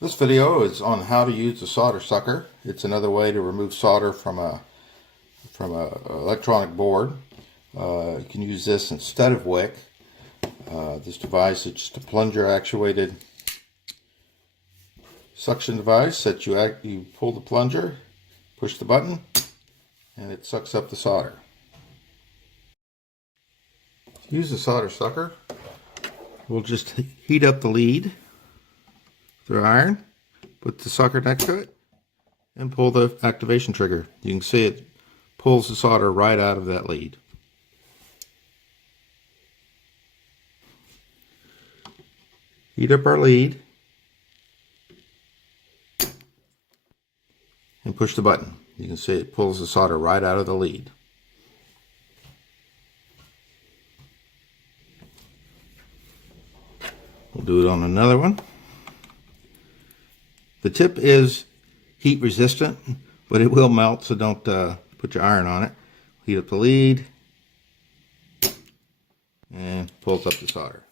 This video is on how to use the solder sucker. It's another way to remove solder from a electronic board. You can use this instead of wick. This device is just a plunger actuated suction device that you pull the plunger, push the button, and it sucks up the solder. To use the solder sucker, we'll just heat up the lead through iron, put the sucker next to it, and pull the activation trigger. You can see it pulls the solder right out of that lead. Heat up our lead and push the button. You can see it pulls the solder right out of the lead. We'll do it on another one. The tip is heat resistant, but it will melt, so don't put your iron on it. Heat up the lead and pulls up the solder.